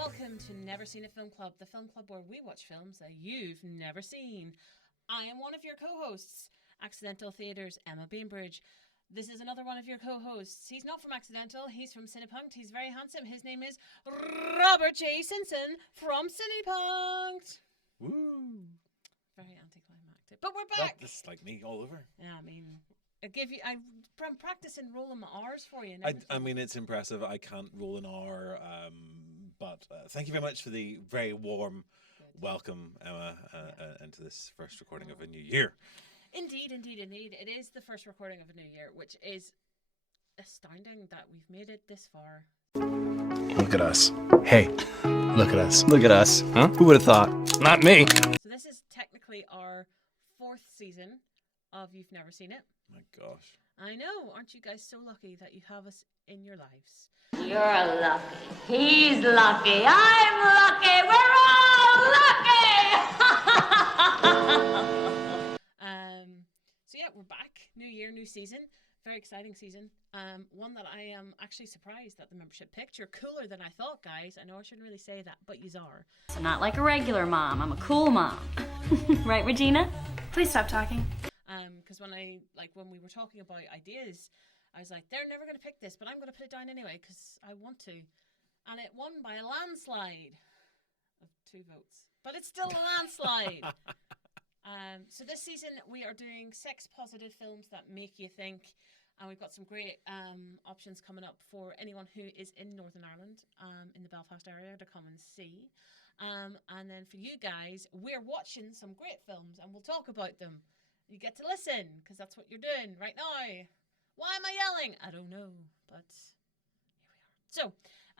welcome to Never Seen a Film Club, the film club where we watch films that you've never seen. I am one of your co-hosts, Accidental Theatre's Emma Bainbridge. This is another one of your co-hosts. He's not from Accidental, he's from Cinepunkt. He's very handsome. His name is Robert J. Simpson from Cinepunkt. Woo! Very anticlimactic. But we're back! That's like me all over. Yeah, I mean, I'm practicing rolling my R's for you. I mean, it's impressive. I can't roll an R, but thank you very much for the very warm welcome, Emma, into this first recording of a new year. Indeed. It is the first recording of a new year, which is astounding that we've made it this far. Look at us. Hey, look at us. Look at us. Huh? Who would have thought? Not me. So this is technically our 4th season of You've Never Seen It. My gosh. I know. Aren't you guys so lucky that you have us in your lives? You're lucky. He's lucky. I'm lucky. We're all lucky. So yeah, we're back. New year, new season. Very exciting season. One that I am actually surprised that the membership picked. You're cooler than I thought, guys. I know I shouldn't really say that, but yous are. So not like a regular mom. I'm a cool mom. Right, Regina? Please stop talking. Because when we were talking about ideas, I was like, they're never going to pick this, but I'm going to put it down anyway because I want to. And it won by a landslide of 2 votes. But it's still a landslide. So this season we are doing sex-positive films that make you think. And we've got some great options coming up for anyone who is in Northern Ireland, in the Belfast area, to come and see. And then for you guys, we're watching some great films and we'll talk about them. You get to listen, because that's what you're doing right now. Why am I yelling? I don't know, but here we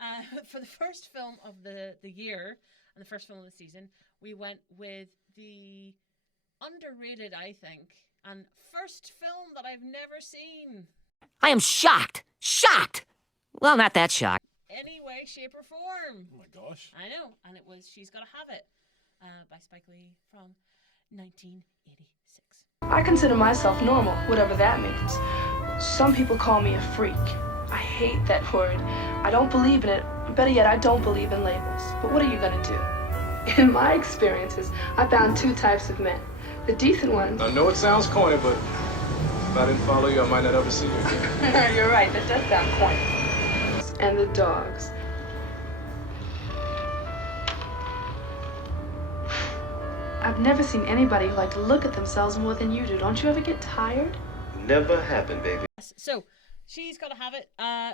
are. So, for the first film of the year, and the first film of the season, we went with the underrated, I think, and first film that I've never seen. I am shocked. Shocked! Well, not that shocked. Any way, shape, or form. Oh my gosh. I know, and it was She's Gotta Have It, by Spike Lee from 1986. I consider myself normal, whatever that means. Some people call me a freak. I hate that word. I don't believe in it. Better yet, I don't believe in labels. But what are you gonna do? In my experiences, I found 2 types of men. The decent ones. I know it sounds corny, but if I didn't follow you, I might not ever see you again. You're right, that does sound corny. And the dogs. I've never seen anybody who liked to look at themselves more than you do. Don't you ever get tired? Never happened, baby. So, She's Gotta Have It,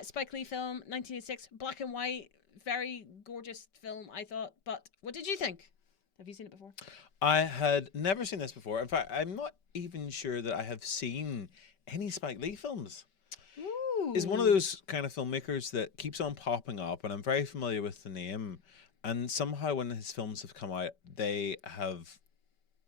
Spike Lee film, 1986, black and white, very gorgeous film, I thought. But what did you think? Have you seen it before? I had never seen this before. In fact, I'm not even sure that I have seen any Spike Lee films. Ooh. He's one of those kind of filmmakers that keeps on popping up, and I'm very familiar with the name. And somehow when his films have come out, they have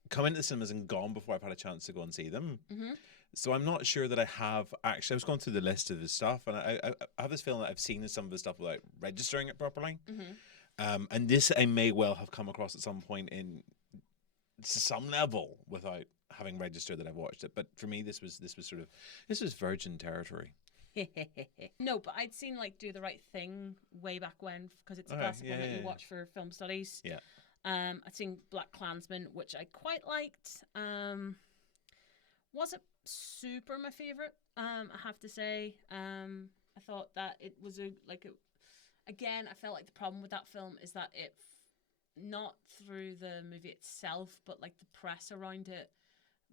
come into the cinemas and gone before I've had a chance to go and see them. Mm-hmm. So I'm not sure that I have actually. I was going through the list of his stuff, and I have this feeling that I've seen some of his stuff without registering it properly. Mm-hmm. And this I may well have come across at some point in to some level without having registered that I've watched it. But for me, this was virgin territory. No, but I'd seen Do the Right Thing way back when, because it's a classic one that you watch for film studies. Yeah. I'd seen Black Klansman, which I quite liked. Wasn't super my favorite, I have to say. I thought that it was again, I felt like the problem with that film is that it, not through the movie itself, but the press around it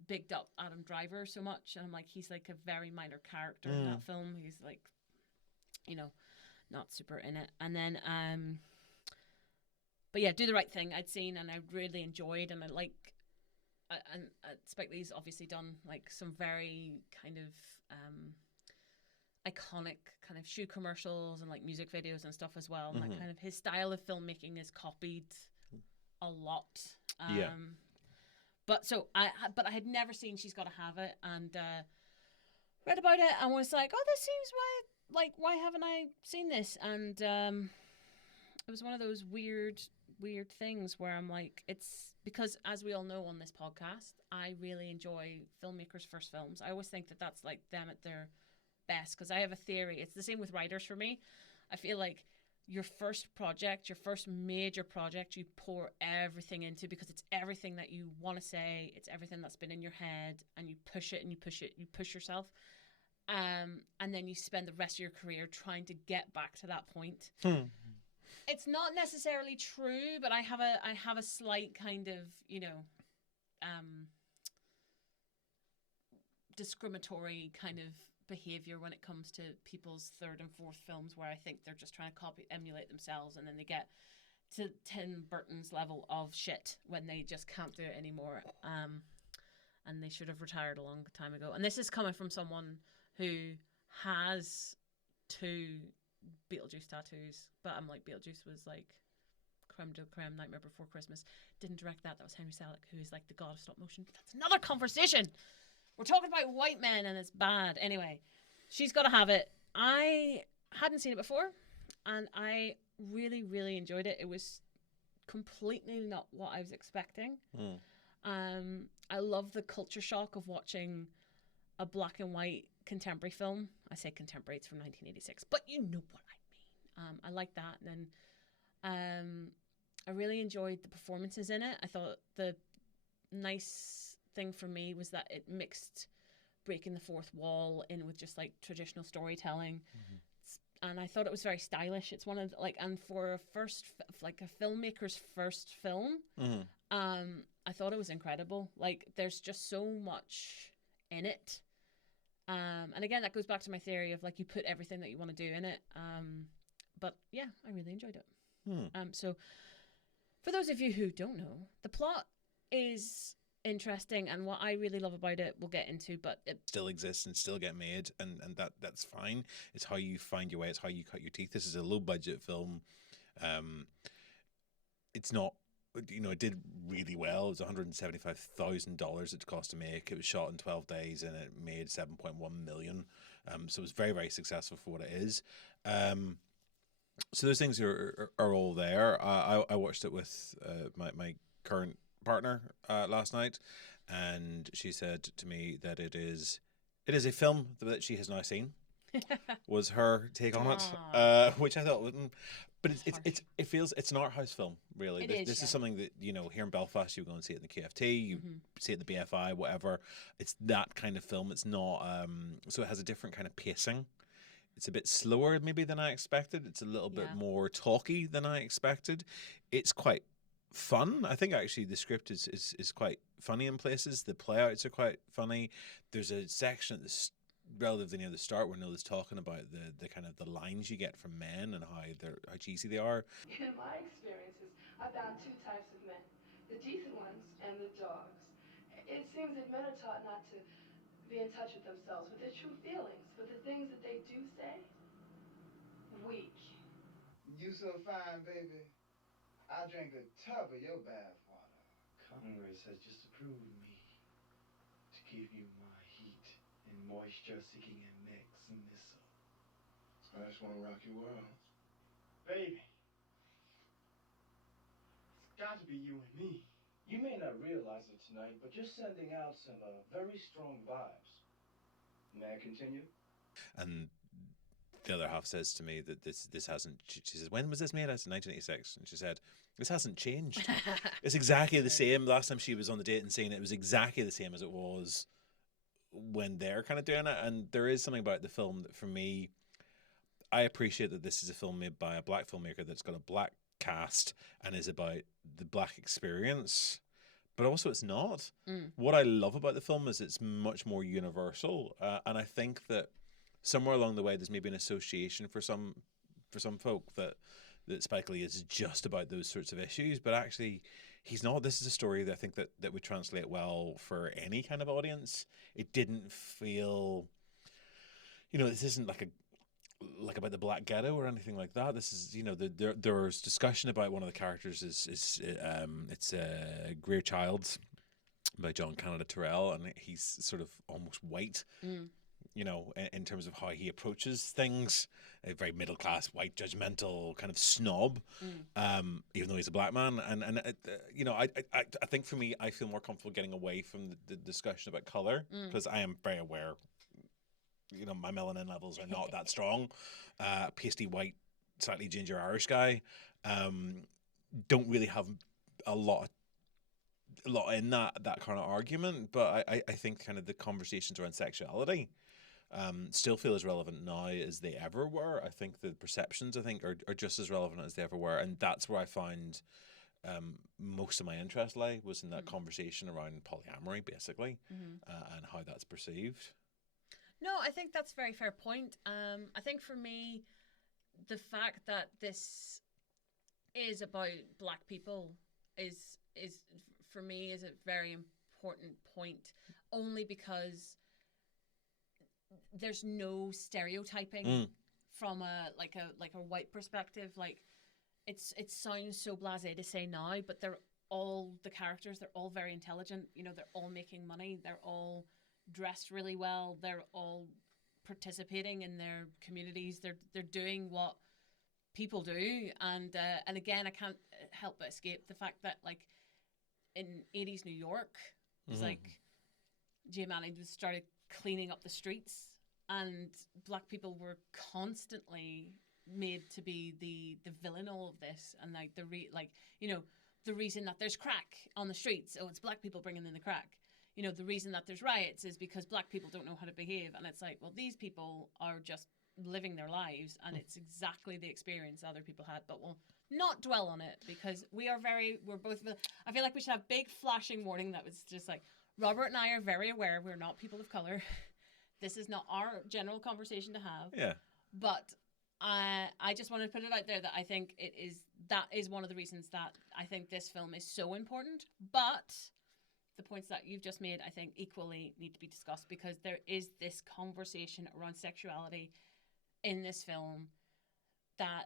bigged up Adam Driver so much, and I'm like, he's a very minor character in that film. He's not super in it. And then but yeah, Do the Right Thing I'd seen and I really enjoyed, and I and Spike Lee's obviously done some very kind of iconic kind of shoe commercials and music videos and stuff as well. And Mm-hmm. kind of his style of filmmaking is copied a lot. Yeah. But I had never seen She's Gotta Have It, and read about it and was like, oh, this seems why haven't I seen this? And it was one of those weird things where I'm like, it's because, as we all know on this podcast, I really enjoy filmmakers' first films. I always think that that's them at their best, because I have a theory. It's the same with writers for me. I feel like your first project, your first major project, you pour everything into, because it's everything that you want to say, it's everything that's been in your head, and you push it and you push it, you push yourself. And then you spend the rest of your career trying to get back to that point. It's not necessarily true, but I have a slight kind of, discriminatory kind of behavior when it comes to people's third and fourth films, where I think they're just trying to emulate themselves, and then they get to Tim Burton's level of shit when they just can't do it anymore. And they should have retired a long time ago. And this is coming from someone who has 2 Beetlejuice tattoos, but I'm like, Beetlejuice was like creme de creme, Nightmare Before Christmas. Didn't direct that. That was Henry Selick, who is like the god of stop motion. That's another conversation. We're talking about white men and it's bad. Anyway, she's got to have it. I hadn't seen it before, and I really, really enjoyed it. It was completely not what I was expecting. I love the culture shock of watching a black and white contemporary film. I say contemporary, it's from 1986, but you know what I mean. I like that. And then I really enjoyed the performances in it. I thought the nice thing for me was that it mixed breaking the fourth wall in with just like traditional storytelling. And I thought it was very stylish. It's one of and for a first, like a filmmaker's first film, I thought it was incredible. Like, there's just so much in it. And again, that goes back to my theory of like, you put everything that you want to do in it. But yeah, I really enjoyed it. So for those of you who don't know, the plot is interesting, and what I really love about it we'll get into, but it still exists and still get made, and that's fine. It's how you find your way, it's how you cut your teeth. This is a low budget film. It's not, it did really well. It was $175,000 it cost to make. It was shot in 12 days and it made 7.1 million. So it was very, very successful for what it is. So those things are all there. I watched it with my current partner last night, and she said to me that it is a film that she has now seen. Was her take on it, which I thought was, but it feels it's an art house film, really. This is something that here in Belfast you go and see it in the KFT, you see it at the BFI, whatever. It's that kind of film. It's not so it has a different kind of pacing. It's a bit slower maybe than I expected. It's a little bit more talky than I expected. It's quite fun. I think actually the script is quite funny in places. The playouts are quite funny. There's a section at the relatively near the start where Noel's talking about the kind of the lines you get from men and how cheesy they are. In my experiences, I found 2 types of men, the decent ones and the dogs. It seems that men are taught not to be in touch with themselves, with their true feelings, with the things that they do say. Weak. You so fine, baby. I drank a tub of your bath water. Congress has just approved me to give you my heat and moisture-seeking and missile. I just want to rock your world. Baby, it's got to be you and me. You may not realize it tonight, but you're sending out some very strong vibes. May I continue? And the other half says to me that this hasn't. She says, "When was this made?" I said, 1986, and she said, "This hasn't changed. It's exactly the same." Last time she was on the date and saying it was exactly the same as it was when they're kind of doing it. And there is something about the film that, for me, I appreciate that this is a film made by a black filmmaker that's got a black cast and is about the black experience, but also it's not. What I love about the film is it's much more universal, and I think that somewhere along the way there's maybe an association for some folk that Spike Lee is just about those sorts of issues, but actually he's not. This is a story that I think that would translate well for any kind of audience. It didn't feel, this isn't like about the Black Ghetto or anything like that. This is, there's discussion about one of the characters it's Greer Childs by John Canada Terrell, and he's sort of almost white. In terms of how he approaches things, a very middle class, white, judgmental kind of snob, even though he's a black man. And I think for me, I feel more comfortable getting away from the discussion about color, because I am very aware, my melanin levels are not that strong. Pasty white slightly ginger Irish guy, don't really have a lot in that kind of argument. But I think kind of the conversations around sexuality still feel as relevant now as they ever were. I think the perceptions, I think, are just as relevant as they ever were, and that's where I find most of my interest was in that conversation around polyamory, basically, and how that's perceived. No, I think that's a very fair point. I think for me, the fact that this is about Black people is for me is a very important point, only because there's no stereotyping from a white perspective. Like, it sounds so blasé to say now, but they're all very intelligent. You know, they're all making money. They're all dressed really well. They're all participating in their communities. They're doing what people do, and again, I can't help but escape the fact that, like, in 80s New York, it was like Giamatti started cleaning up the streets, and Black people were constantly made to be the villain all of this, and like the reason that there's crack on the streets, it's Black people bringing in the crack. You know, the reason that there's riots is because Black people don't know how to behave, and it's like, well, these people are just living their lives, and it's exactly the experience other people had, but we'll not dwell on it, because we're both, I feel like we should have big flashing warning that was just like, Robert and I are very aware we're not people of color. This is not our general conversation to have. Yeah. But I just want to put it out there that I think that is one of the reasons that I think this film is so important. But the points that you've just made, I think, equally need to be discussed, because there is this conversation around sexuality in this film that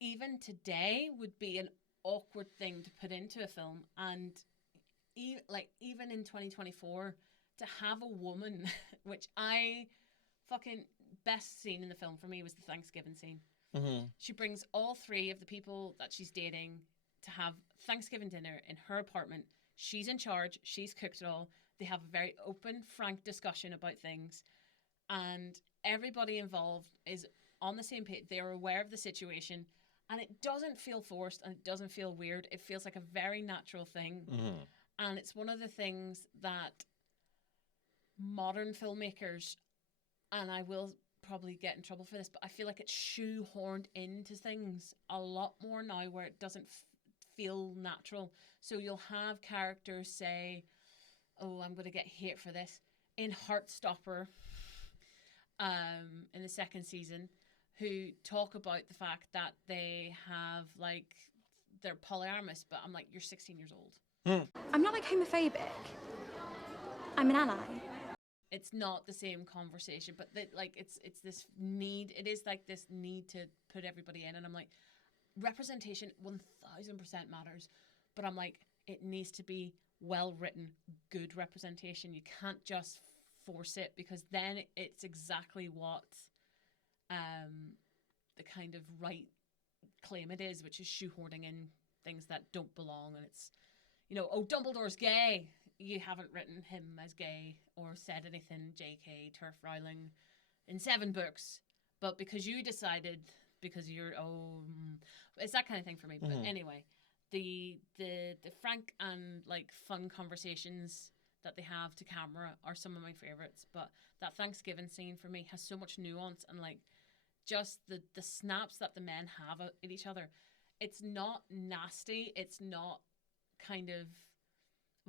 even today would be an awkward thing to put into a film. And even in 2024, to have a woman, which I fucking best scene in the film for me was the Thanksgiving scene. She brings all three of the people that she's dating to have Thanksgiving dinner in her apartment. She's in charge. She's cooked it all. They have a very open, frank discussion about things, and everybody involved is on the same page. They're aware of the situation, and it doesn't feel forced, and it doesn't feel weird. It feels like a very natural thing. And it's one of the things that modern filmmakers, and I will probably get in trouble for this, but I feel like it's shoehorned into things a lot more now, where it doesn't feel natural. So you'll have characters say, oh, I'm going to get hate for this. In Heartstopper, in the second season, who talk about the fact that they have, like, they're polyamorous, but I'm like, you're 16 years old. I'm not, like, homophobic. I'm an ally. It's not the same conversation, but it's this need. It is like this need to put everybody in, and I'm like, representation 1000% matters, but I'm like, it needs to be well written, good representation. You can't just force it, because then it's exactly what the kind of right claim it is, which is shoehorning in things that don't belong. And it's, oh, Dumbledore's gay. You haven't written him as gay or said anything J.K. Turf Rowling in 7 books, but because you decided, because you're, it's that kind of thing for me. But anyway, the frank and, like, fun conversations that they have to camera are some of my favorites. But that Thanksgiving scene for me has so much nuance, and, like, just the snaps that the men have at each other. It's not nasty. It's not kind of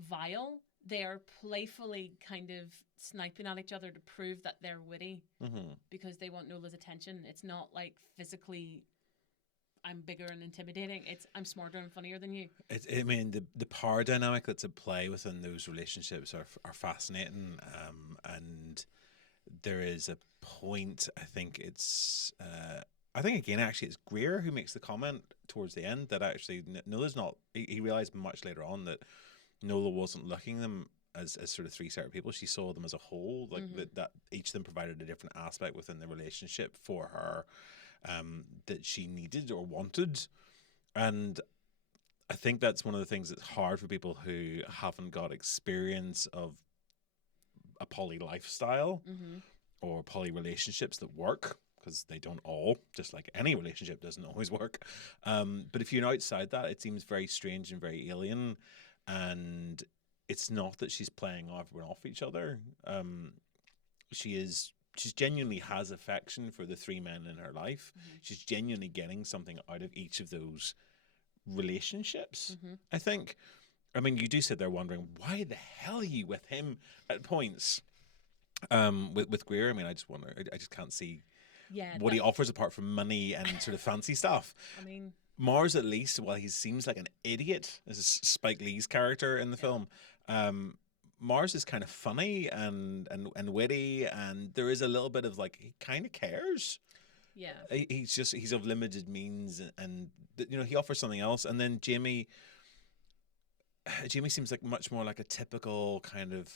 vile. They are playfully kind of sniping at each other to prove that they're witty, because they want Nola's attention. It's not like physically, I'm bigger and intimidating. It's, I'm smarter and funnier than you. I mean, the power dynamic that's at play within those relationships are fascinating. And there is a point, I think it's, again, actually, it's Greer who makes the comment towards the end that actually Nola's not, he realized much later on that Nola wasn't looking at them as sort of 3 separate people. She saw them as a whole, like that each of them provided a different aspect within the relationship for her that she needed or wanted. And I think that's one of the things that's hard for people who haven't got experience of a poly lifestyle or poly relationships that work, because they don't all, just like any relationship doesn't always work. But if you're outside that, it seems very strange and very alien. And it's not that she's playing everyone off each other. She's genuinely has affection for the three men in her life. She's genuinely getting something out of each of those relationships. I think. I mean, you do sit there wondering, why the hell are you with him at points? With Greer, I mean, I just wonder. I just can't see what he offers apart from money and sort of fancy stuff. I mean, Mars, at least, while he seems like an idiot, as Spike Lee's character in the film, Mars is kind of funny and witty, and there is a little bit of like he kind of cares. Yeah, he's of limited means, and he offers something else. And then Jamie seems like much more like a typical kind of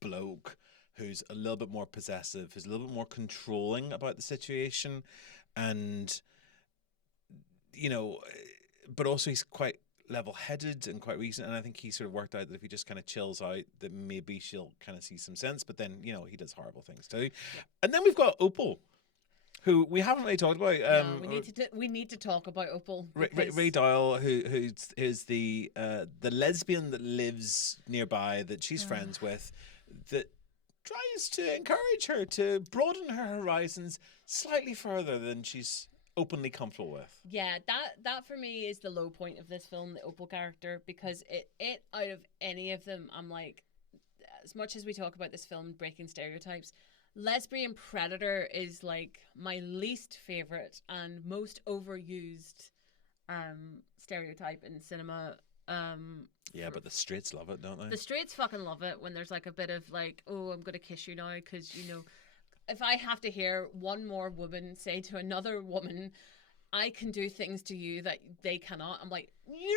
bloke who's a little bit more possessive, who's a little bit more controlling about the situation, and but also he's quite level-headed and quite recent, and I think he sort of worked out that if he just kind of chills out, that maybe she'll kind of see some sense. But then he does horrible things too. And then we've got Opal, who we haven't really talked about. We need to talk about Opal. Ray Dial, who's the lesbian that lives nearby, that she's friends with, that tries to encourage her to broaden her horizons slightly further than she's openly comfortable with. Yeah, that for me is the low point of this film, the Opal character, because it out of any of them, I'm like, as much as we talk about this film breaking stereotypes, lesbian predator is like my least favorite and most overused stereotype in cinema. But the straights love it, don't they? The straights fucking love it when there's like a bit of like, oh, I'm gonna kiss you now, because if I have to hear one more woman say to another woman, I can do things to you that they cannot, I'm like, you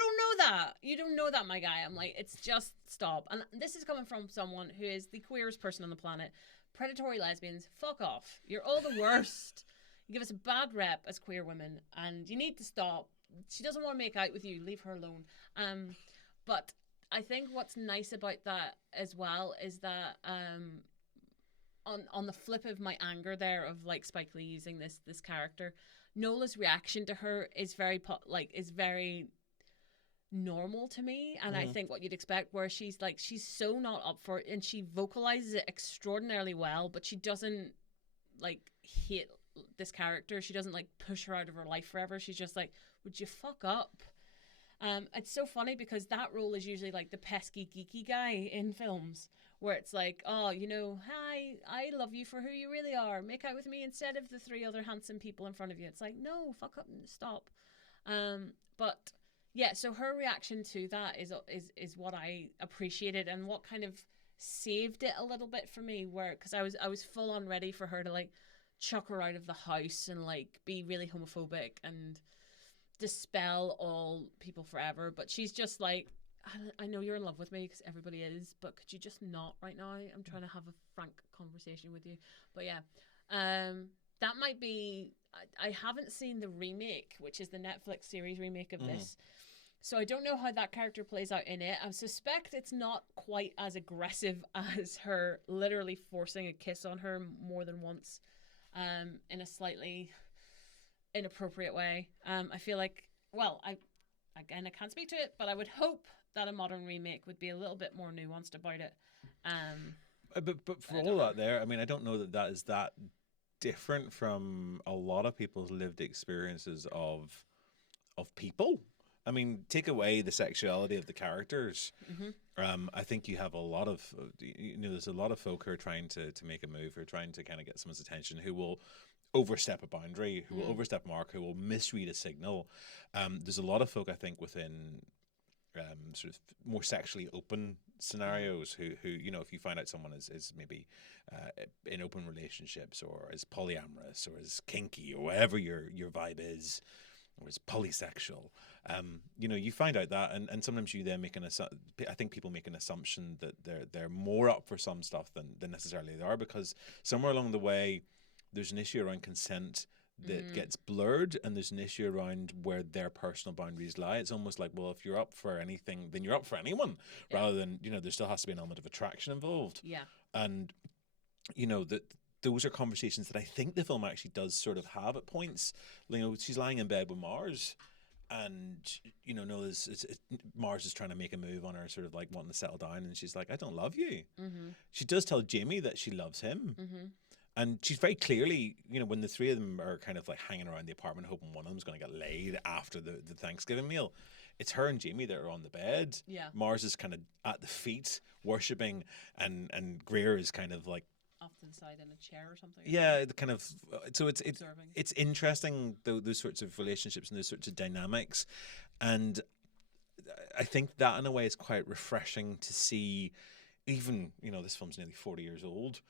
don't know that, my guy. I'm like, it's just stop. And this is coming from someone who is the queerest person on the planet. Predatory lesbians, fuck off. You're all the worst. You give us a bad rep as queer women, and you need to stop. She doesn't want to make out with you. Leave her alone. But I think what's nice about that as well is that on the flip of my anger there of like Spike Lee using this character, Nola's reaction to her is very normal to me, and I think what you'd expect, where she's so not up for it, and she vocalizes it extraordinarily well, but she doesn't like hate this character. She doesn't like push her out of her life forever. She's just like, would you fuck up? It's so funny because that role is usually like the pesky geeky guy in films, where it's like, oh, hi, I love you for who you really are. Make out with me instead of the three other handsome people in front of you. It's like, no, fuck up and stop. But yeah, so her reaction to that is what I appreciated, and what kind of saved it a little bit for me, because I was full on ready for her to like chuck her out of the house and like be really homophobic and dispel all people forever. But she's just like, I know you're in love with me, because everybody is, but could you just not right now? I'm trying to have a frank conversation with you. But yeah, that might be, I haven't seen the remake, which is the Netflix series remake of this, so I don't know how that character plays out in it. I suspect it's not quite as aggressive as her literally forcing a kiss on her more than once, in a slightly inappropriate way. I feel like, well, I can't speak to it, but I would hope that a modern remake would be a little bit more nuanced about it. But for all that there, I mean, I don't know that is that different from a lot of people's lived experiences of people. I mean, take away the sexuality of the characters. I think you have a lot of, there's a lot of folk who are trying to make a move, who are trying to kind of get someone's attention, who will overstep a boundary, who will overstep a mark, who will misread a signal. There's a lot of folk, I think, within sort of more sexually open scenarios who if you find out someone is maybe in open relationships, or is polyamorous, or is kinky, or whatever your vibe is, or is polysexual, you find out that, and sometimes you then I think people make an assumption that they're more up for some stuff than necessarily they are, because somewhere along the way there's an issue around consent that gets blurred, and there's an issue around where their personal boundaries lie. It's almost like, well, if you're up for anything, then you're up for anyone, rather than, there still has to be an element of attraction involved. Yeah. And, the those are conversations that I think the film actually does sort of have at points. You know, she's lying in bed with Mars, and you know, Mars is trying to make a move on her, sort of like wanting to settle down, and she's like, "I don't love you." Mm-hmm. She does tell Jamie that she loves him. Mm-hmm. And she's very clearly, you know, when the three of them are kind of like hanging around the apartment, hoping one of them's going to get laid after the Thanksgiving meal, it's her and Jamie that are on the bed. Yeah. Mars is kind of at the feet, worshipping, and Greer is kind of like off to the side in a chair or something. Yeah, kind of. So it's Observing. interesting those sorts of relationships and those sorts of dynamics, and I think that in a way is quite refreshing to see. Even, you know, this film's nearly 40 years old.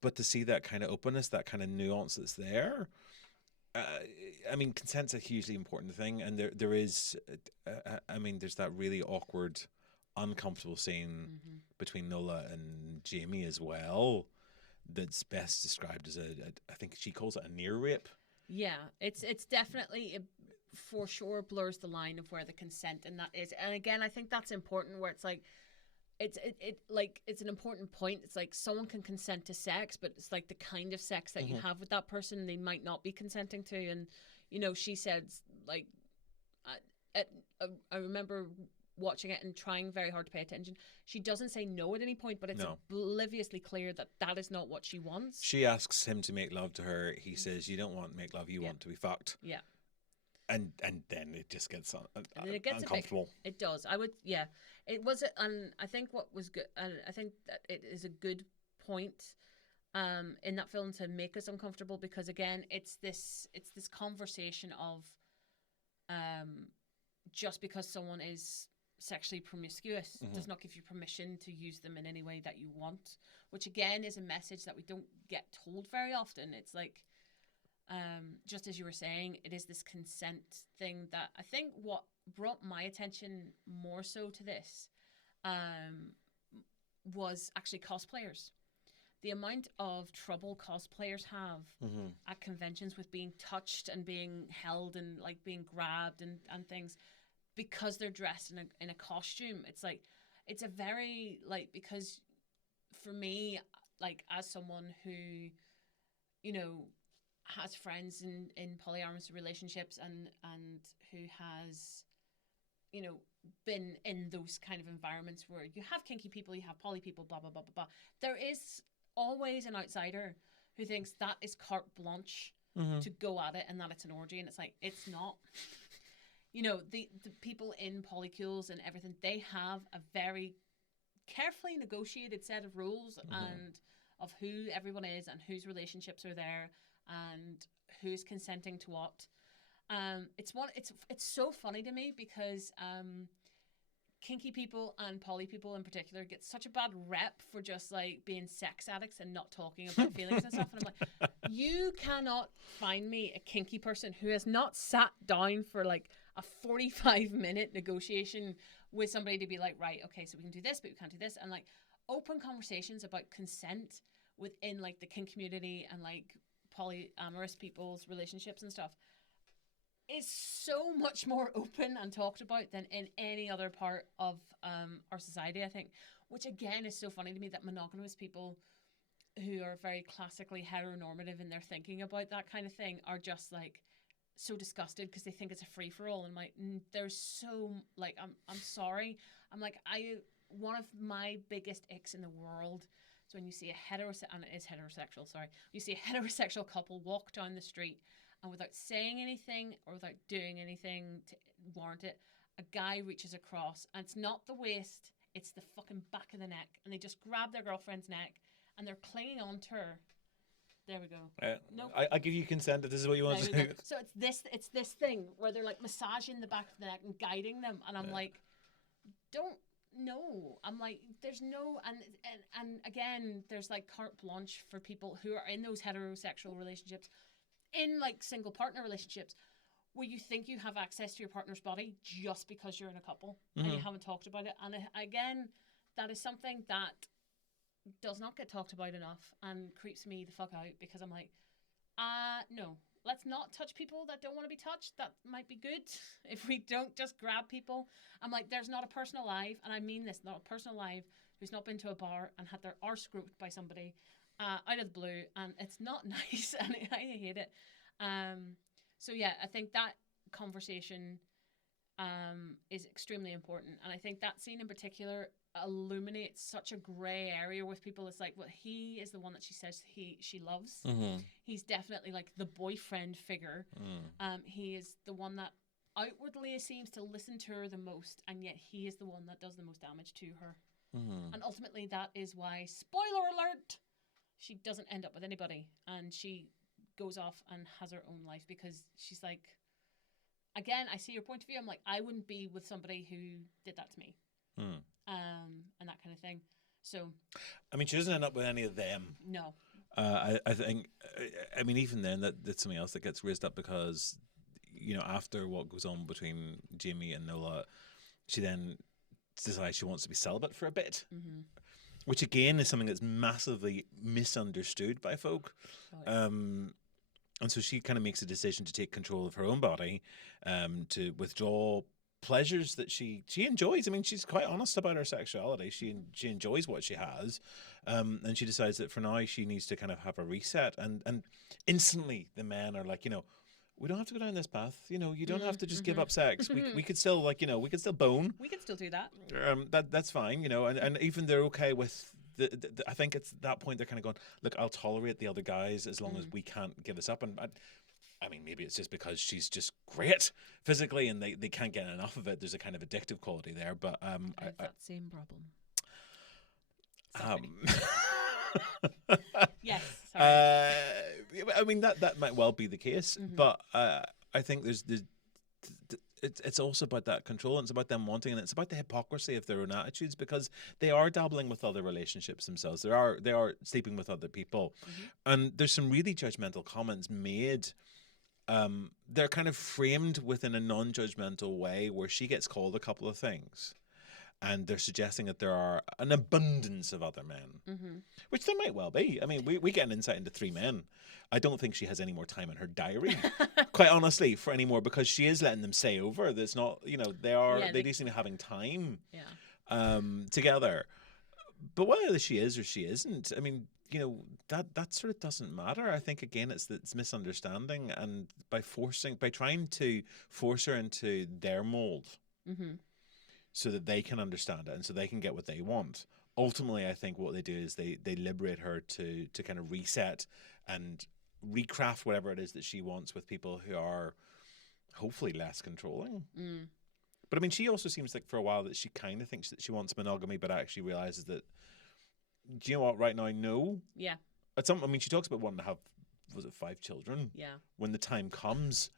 But to see that kind of openness, that kind of nuance that's there, I mean, consent's a hugely important thing, and there is, I mean, there's that really awkward, uncomfortable scene between Nola and Jamie as well. That's best described as I think she calls it a near rape. Yeah, it's definitely for sure blurs the line of where the consent and that is, and again, I think that's important. Where it's like. It's an important point. It's like someone can consent to sex, but it's like the kind of sex that you have with that person they might not be consenting to. And you know, she said like, I remember watching it and trying very hard to pay attention. She doesn't say no at any point, but it's obliviously clear that is not what she wants. She asks him to make love to her. He says, "You don't want to make love. You want to be fucked." Yeah. And then it just gets it gets uncomfortable. It does. I would, yeah. It was, and I think what was good, and I think that it is a good point, in that film to make us uncomfortable because again, it's this conversation of, just because someone is sexually promiscuous does not give you permission to use them in any way that you want, which again is a message that we don't get told very often. It's like. Just as you were saying, it is this consent thing that I think what brought my attention more so to this was actually cosplayers. The amount of trouble cosplayers have at conventions with being touched and being held and like being grabbed and things because they're dressed in a costume. It's like, it's a very like, because for me, like as someone who, you know, has friends in polyamorous relationships and who has, you know, been in those kind of environments where you have kinky people, you have poly people, blah, blah, blah, blah, blah. There is always an outsider who thinks that is carte blanche to go at it and that it's an orgy. And it's like, it's not. You know, the people in polycules and everything, they have a very carefully negotiated set of rules and of who everyone is and whose relationships are there and who's consenting to what. It's so funny to me because kinky people and poly people in particular get such a bad rep for just like being sex addicts and not talking about feelings and stuff. And I'm like, you cannot find me a kinky person who has not sat down for like a 45-minute negotiation with somebody to be like, right, okay, so we can do this, but we can't do this. And like open conversations about consent within like the kink community and like polyamorous people's relationships and stuff is so much more open and talked about than in any other part of our society, I think, which again is so funny to me that monogamous people who are very classically heteronormative in their thinking about that kind of thing are just like so disgusted because they think it's a free-for-all. And I'm like, there's so like, I'm sorry. I'm like, one of my biggest icks in the world. So when you see a heterosexual, and it is heterosexual, sorry, you see a heterosexual couple walk down the street and without saying anything or without doing anything to warrant it, a guy reaches across and it's not the waist, it's the fucking back of the neck, and they just grab their girlfriend's neck and they're clinging on to her. There we go. No, I give you consent if this is what you want to do. So it's this thing where they're like massaging the back of the neck and guiding them, and I'm like, don't. No, I'm like, there's no, and again, there's like carte blanche for people who are in those heterosexual relationships, in like single partner relationships, where you think you have access to your partner's body just because you're in a couple and you haven't talked about it. And again, that is something that does not get talked about enough and creeps me the fuck out because I'm like, no. Let's not touch people that don't want to be touched. That might be good if we don't just grab people. I'm like, there's not a person alive, and I mean this, not a person alive who's not been to a bar and had their arse groped by somebody out of the blue, and it's not nice, and I hate it. So yeah, I think that conversation is extremely important, and I think that scene in particular illuminates such a grey area with people. It's like, well, he is the one that she says she loves. He's definitely like the boyfriend figure. He is the one that outwardly seems to listen to her the most, and yet he is the one that does the most damage to her. And ultimately that is why, spoiler alert, she doesn't end up with anybody, and she goes off and has her own life, because she's like, again, I see your point of view. I'm like, I wouldn't be with somebody who did that to me. And that kind of thing. So, I mean, she doesn't end up with any of them. No. I think, I mean, even then, that's something else that gets raised up, because, you know, after what goes on between Jamie and Nola, she then decides she wants to be celibate for a bit, which again is something that's massively misunderstood by folk. And so she kind of makes a decision to take control of her own body, to withdraw pleasures that she enjoys. I mean, she's quite honest about her sexuality. She enjoys what she has, and she decides that for now she needs to kind of have a reset. And instantly the men are like, you know, we don't have to go down this path. You know, you don't have to just give up sex. We could still, like, you know, we could still bone. We can still do that. That's fine. You know, and even they're okay with. I think it's that point they're kind of going, look, I'll tolerate the other guys as long as we can't give this up. And I mean, maybe it's just because she's just great physically and they can't get enough of it. There's a kind of addictive quality there. But I have that same problem. Yes. Sorry. I mean, that might well be the case, but I think it's also about that control, and it's about them wanting, and it's about the hypocrisy of their own attitudes, because they are dabbling with other relationships themselves. They are sleeping with other people, and there's some really judgmental comments made. They're kind of framed within a non-judgmental way, where she gets called a couple of things, and they're suggesting that there are an abundance of other men, which there might well be. I mean, we get an insight into 3 men. I don't think she has any more time in her diary, quite honestly, for any more, because she is letting them stay over. That's not, you know, they do seem to be having time together. But whether she is or she isn't, I mean, you know, that sort of doesn't matter. I think, again, it's misunderstanding, and by trying to force her into their mold, so that they can understand it and so they can get what they want. Ultimately, I think what they do is they liberate her to kind of reset and recraft whatever it is that she wants with people who are hopefully less controlling. But I mean, she also seems like for a while that she kind of thinks that she wants monogamy, but actually realizes that, do you know what, right now, no. Yeah. I mean, she talks about wanting to have, was it 5 children? Yeah. When the time comes.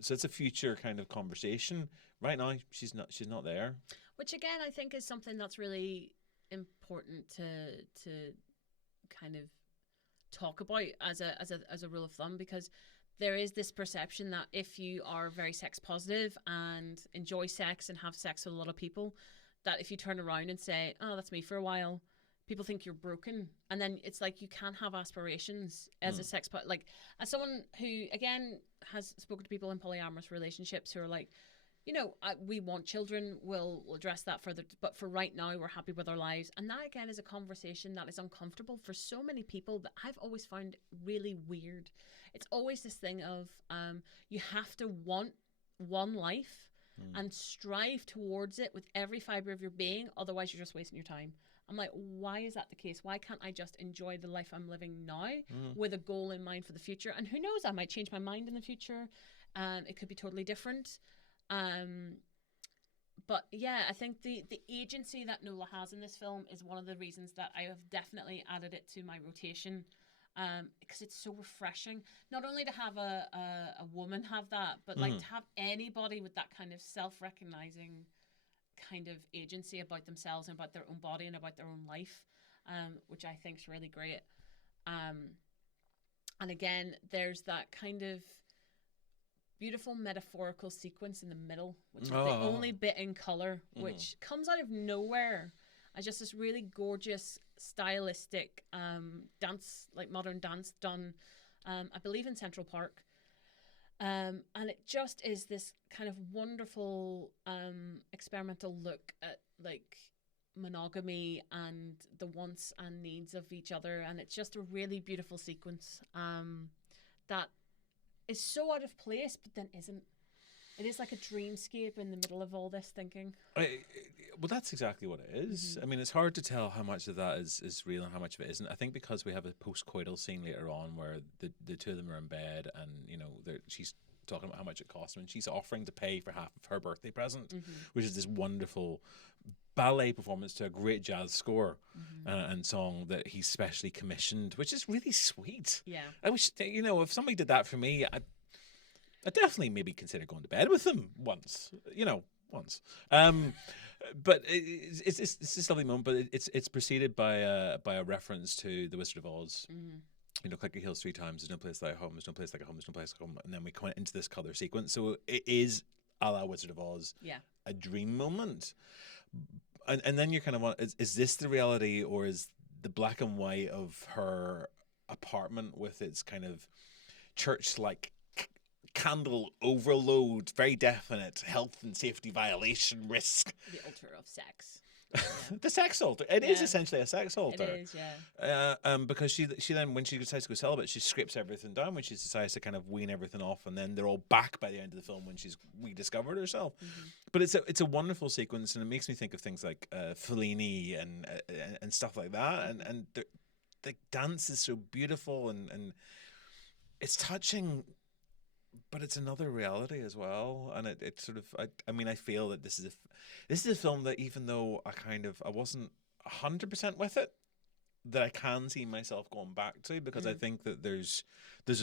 So it's a future kind of conversation. Right now, she's not there. Which again, I think is something that's really important to kind of talk about as a rule of thumb, because there is this perception that if you are very sex positive and enjoy sex and have sex with a lot of people, that if you turn around and say, oh, that's me for a while, people think you're broken. And then it's like, you can't have aspirations as a like, as someone who, again, has spoken to people in polyamorous relationships who are like, you know, we want children, we'll address that further, but for right now, we're happy with our lives. And that, again, is a conversation that is uncomfortable for so many people, that I've always found really weird. It's always this thing of you have to want one life and strive towards it with every fiber of your being, otherwise you're just wasting your time. I'm like, why is that the case? Why can't I just enjoy the life I'm living now with a goal in mind for the future? And who knows, I might change my mind in the future. It could be totally different. But yeah, I think the agency that Nola has in this film is one of the reasons that I have definitely added it to my rotation, because it's so refreshing. Not only to have a woman have that, but like to have anybody with that kind of self-recognizing kind of agency about themselves and about their own body and about their own life, which I think is really great. And again, there's that kind of beautiful metaphorical sequence in the middle, which is the only bit in color, which comes out of nowhere as just this really gorgeous stylistic dance, like modern dance done, I believe in Central Park. And it just is this kind of wonderful experimental look at like monogamy and the wants and needs of each other, and it's just a really beautiful sequence that is so out of place but then isn't. It is like a dreamscape in the middle of all this thinking. Well, that's exactly what it is. I mean, it's hard to tell how much of that is real and how much of it isn't. I think because we have a post-coital scene later on where the two of them are in bed and, you know, she's talking about how much it costs her and she's offering to pay for half of her birthday present, which is this wonderful ballet performance to a great jazz score and song that he's specially commissioned, which is really sweet. Yeah. I wish, you know, if somebody did that for me, I'd definitely maybe consider going to bed with them once. But it's this lovely moment, but it's preceded by a reference to The Wizard of Oz. You know, click your heels 3 times. There's no place like home. There's no place like a home. There's no place like home. And then we come into this color sequence. So it is a la Wizard of Oz. Yeah. A dream moment. And then you're kind of on, is this the reality, or is the black and white of her apartment with its kind of church-like candle overload, very definite health and safety violation risk. The altar of sex. The sex altar. It is essentially a sex altar. It is, yeah. Because she then, when she decides to go celibate, she scrapes everything down when she decides to kind of wean everything off, and then they're all back by the end of the film when she's rediscovered herself. But it's a wonderful sequence, and it makes me think of things like Fellini and stuff like that, and the dance is so beautiful and it's touching. But it's another reality as well, and it sort of I mean I feel that this is a film that, even though I wasn't 100% with it, that I can see myself going back to, because I think that there's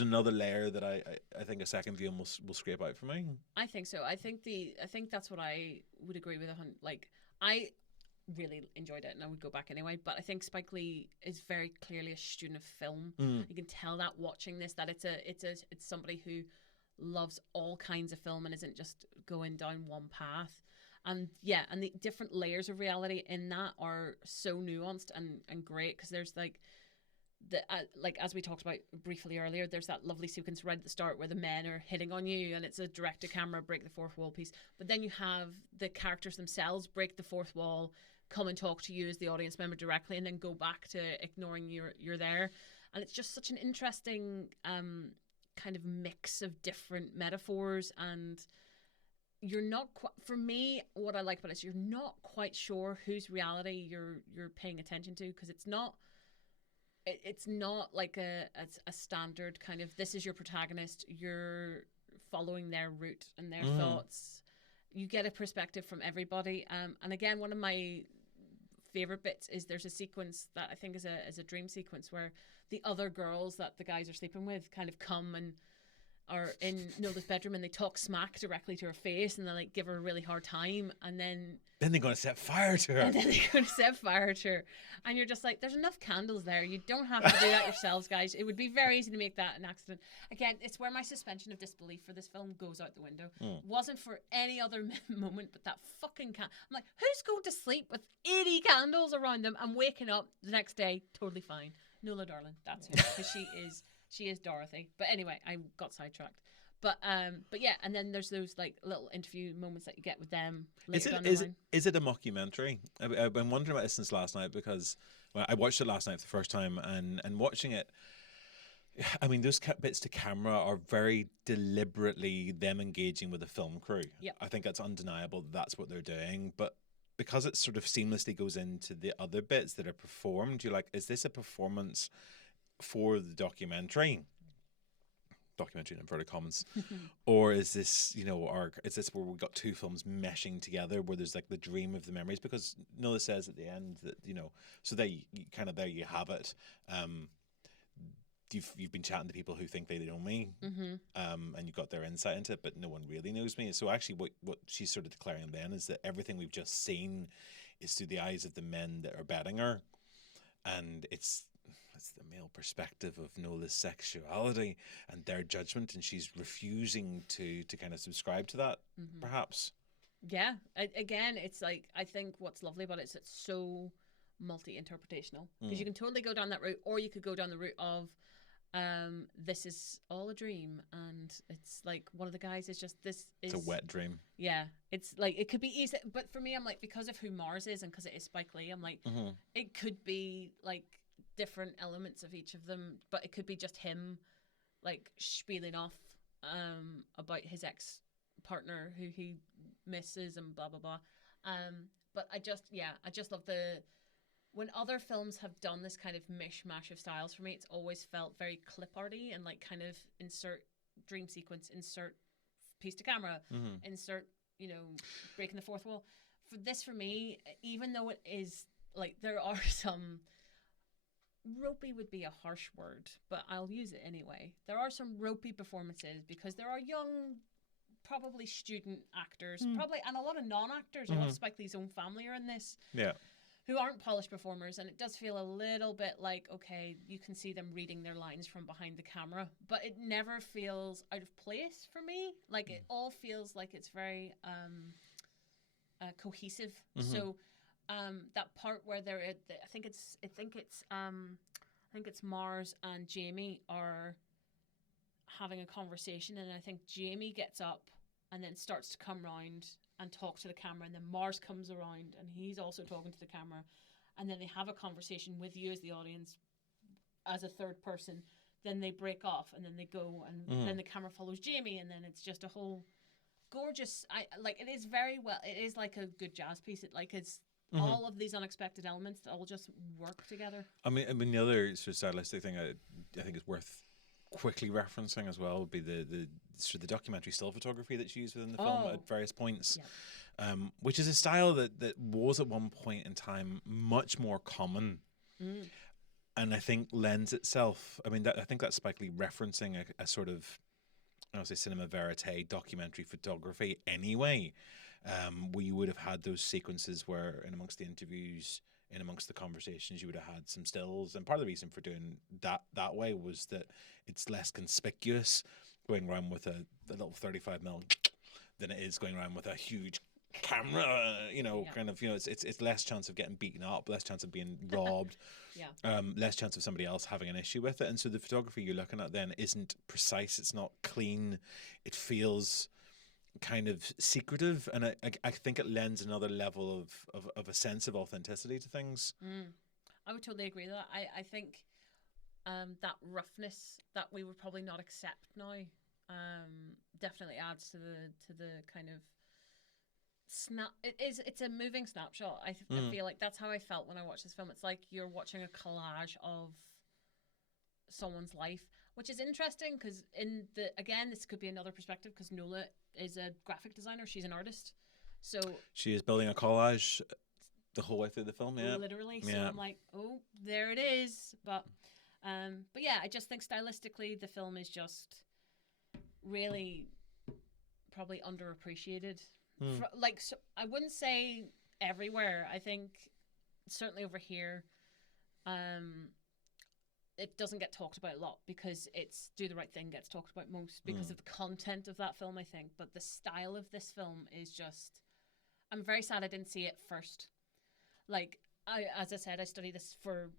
another layer that I think a second viewing will scrape out for me. I think so. I think that's what I would agree with. Like, I really enjoyed it and I would go back anyway, but I think Spike Lee is very clearly a student of film. You can tell that watching this, that it's somebody who loves all kinds of film and isn't just going down one path. And yeah, and the different layers of reality in that are so nuanced and great, because there's like as we talked about briefly earlier, there's that lovely sequence right at the start where the men are hitting on you and it's a direct to camera break the fourth wall piece, but then you have the characters themselves break the fourth wall, come and talk to you as the audience member directly, and then go back to ignoring you're there. And it's just such an interesting kind of mix of different metaphors, and you're not for me, what I like about it is you're not quite sure whose reality you're paying attention to, because it's not like a standard kind of, this is your protagonist, you're following their route and their thoughts. You get a perspective from everybody, and again, one of my favorite bits is there's a sequence that I think is a dream sequence where the other girls that the guys are sleeping with kind of come and are in Nola's bedroom, and they talk smack directly to her face, and they like give her a really hard time, and then they're going to set fire to her. And you're just like, there's enough candles there. You don't have to do that yourselves, guys. It would be very easy to make that an accident. Again, it's where my suspension of disbelief for this film goes out the window. Wasn't for any other moment, but that fucking I'm like, who's going to sleep with 80 candles around them and waking up the next day totally fine? Nola Darling, that's who, because she is Dorothy. But anyway, I got sidetracked. But yeah, and then there's those like little interview moments that you get with them. Is it a mockumentary? I've been wondering about this since last night, because I watched it last night for the first time, and watching it, I mean, those bits to camera are very deliberately them engaging with the film crew. Yeah, I think that's undeniable. That's what they're doing, but because it sort of seamlessly goes into the other bits that are performed, you're like, is this a performance for the documentary in inverted commas, or is this, you know, is this where we got two films meshing together, where there's like the dream of the memories? Because Nola says at the end that, you know, so there you have it. You've been chatting to people who think they know me, and you've got their insight into it, but no one really knows me. So actually, what she's sort of declaring then is that everything we've just seen is through the eyes of the men that are betting her, and it's the male perspective of Nola's sexuality and their judgment, and she's refusing to kind of subscribe to that, perhaps. Yeah, again, it's like, I think what's lovely about it is it's so multi-interpretational, because you can totally go down that route, or you could go down the route of this is all a dream, and it's like one of the guys is just this is It's a wet dream. Yeah, it's like it could be easy, but for me, I'm like, because of who Mars is and because it is Spike Lee, I'm like, it could be like different elements of each of them, but it could be just him like spieling off about his ex partner who he misses and blah blah blah. But I just love when other films have done this kind of mishmash of styles for me, it's always felt very clip arty and like kind of insert dream sequence, insert piece to camera, insert, breaking the fourth wall. For me, even though it is like there are some ropey would be a harsh word, but I'll use it anyway. There are some ropey performances because there are young, probably student actors, probably, and a lot of non-actors. A lot of Spike Lee's own family are in this. Yeah. Who aren't polished performers, and it does feel a little bit like, okay, you can see them reading their lines from behind the camera, but it never feels out of place for me. Like it all feels like it's very cohesive. So that part where I think it's Mars and Jamie are having a conversation, and I think Jamie gets up and then starts to come round and talk to the camera, and then Mars comes around and he's also talking to the camera, and then they have a conversation with you as the audience as a third person. Then they break off and then they go, and then the camera follows Jamie, and then it's just a whole gorgeous. It is very well. It is like a good jazz piece. It's all of these unexpected elements that all just work together. I mean, the other sort of stylistic thing I think is worth quickly referencing as well would be the sort of the documentary still photography that's used within the film at various points, which is a style that was at one point in time much more common, and I think lends itself. I mean, I think that's Spike Lee referencing a sort of, I don't say cinema verite documentary photography anyway, where you would have had those sequences where in amongst the interviews, in amongst the conversations, you would have had some stills. And part of the reason for doing that way was that it's less conspicuous going around with a little 35mm than it is going around with a huge camera, it's less chance of getting beaten up, less chance of being robbed, less chance of somebody else having an issue with it. And so the photography you're looking at then isn't precise, it's not clean, it feels kind of secretive, and I think it lends another level of a sense of authenticity to things. I would totally agree with that. I think that roughness that we would probably not accept now definitely adds to the kind of snap. It's a moving snapshot. I feel like that's how I felt when I watched this film. It's like you're watching a collage of someone's life, which is interesting because this could be another perspective because Nola is a graphic designer. She's an artist, so she is building a collage the whole way through the film. Literally. So I'm like, oh, there it is. But yeah, I just think stylistically the film is just really probably underappreciated. So I wouldn't say everywhere. I think certainly over here, it doesn't get talked about a lot because it's Do the Right Thing gets talked about most because of the content of that film, I think. But the style of this film is just, I'm very sad I didn't see it first. As I said, I studied this for,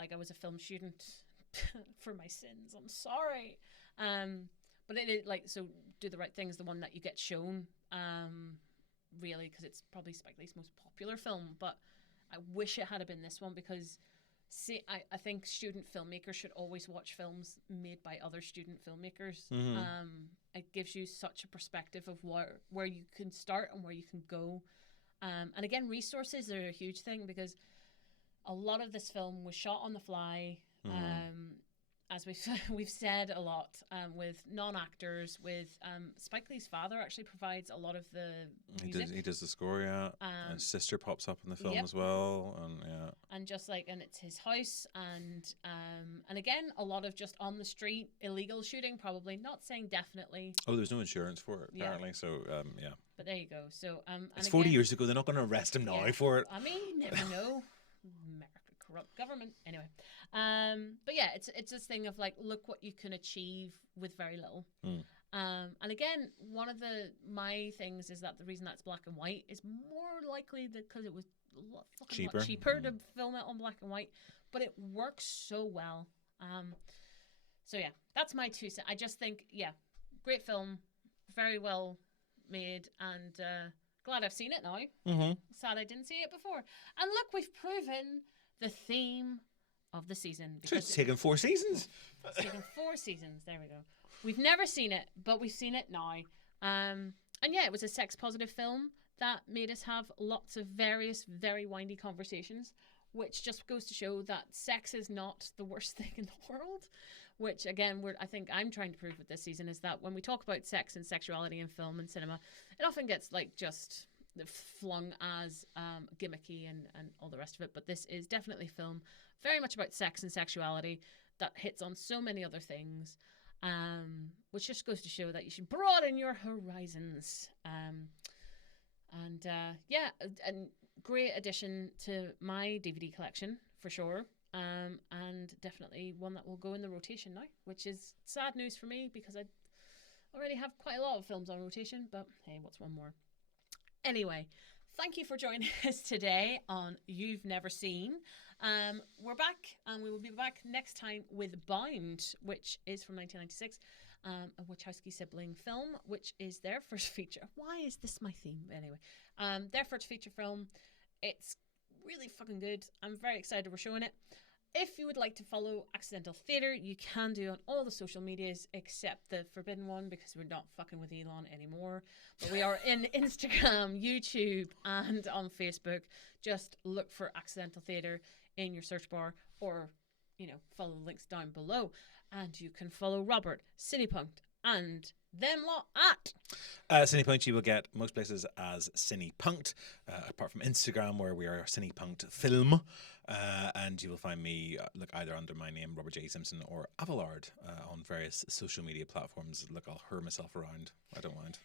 I was a film student for my sins. I'm sorry. But it is so Do the Right Thing is the one that you get shown, really, because it's probably Spike Lee's most popular film. But I wish it had been this one because I think student filmmakers should always watch films made by other student filmmakers. It gives you such a perspective of where you can start and where you can go. And again, resources are a huge thing because a lot of this film was shot on the fly. As we've said a lot, with non-actors, with Spike Lee's father actually provides a lot of the music. He does the score, yeah. And his sister pops up in the film as well, and just and it's his house, and again a lot of just on the street illegal shooting, probably not saying definitely. Oh, there's no insurance for it apparently, so yeah. But there you go. So it's 40 years ago. They're not going to arrest him now for it. I mean, never know. Corrupt government anyway, but yeah, it's this thing of look what you can achieve with very little. And again, one of my things is that the reason that's black and white is more likely because it was a lot cheaper to film it on black and white, but it works so well. So yeah, that's my 2 cents. I just think, yeah, great film, very well made, and glad I've seen it now. Mm-hmm. Sad I didn't see it before. And look, we've proven the theme of the season. So it's taken 4 seasons. It's taken 4 seasons. There we go. We've never seen it, but we've seen it now. And yeah, it was a sex positive film that made us have lots of various, very windy conversations, which just goes to show that sex is not the worst thing in the world. Which, again, I think I'm trying to prove with this season is that when we talk about sex and sexuality in film and cinema, it often gets like just flung as gimmicky and all the rest of it. But this is definitely a film very much about sex and sexuality that hits on so many other things, which just goes to show that you should broaden your horizons. Yeah, a great addition to my DVD collection for sure. And definitely one that will go in the rotation now, which is sad news for me because I already have quite a lot of films on rotation, but hey, what's one more? Anyway, thank you for joining us today on You've Never Seen. We're back, and we will be back next time with Bound, which is from 1996, a Wachowski sibling film, which is their first feature. Why is this my theme? Anyway, their first feature film. It's really fucking good. I'm very excited we're showing it. If you would like to follow Accidental Theatre, you can do on all the social medias except the forbidden one because we're not fucking with Elon anymore. But we are in Instagram, YouTube, and on Facebook. Just look for Accidental Theatre in your search bar, or follow the links down below. And you can follow Robert, Cinepunked, and them lot at Cinepunked you will get most places as Cinepunked, apart from Instagram where we are Cinepunked Film, and you will find me look either under my name Robert J. Simpson or Avellard on various social media platforms. Look, I'll hurl myself around. I don't mind.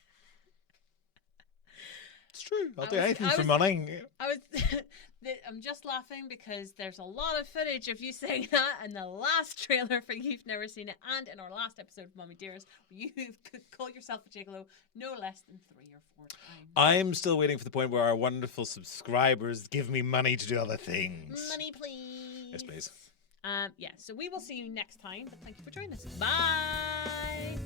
It's true. I'll do anything for money. I'm just laughing because there's a lot of footage of you saying that in the last trailer for You've Never Seen It, and in our last episode of Mommy Dearest, where you could call yourself a gigolo no less than 3 or 4 times. I'm still waiting for the point where our wonderful subscribers give me money to do other things. Money, please. Yes, please. Yeah, so we will see you next time, but thank you for joining us. Bye.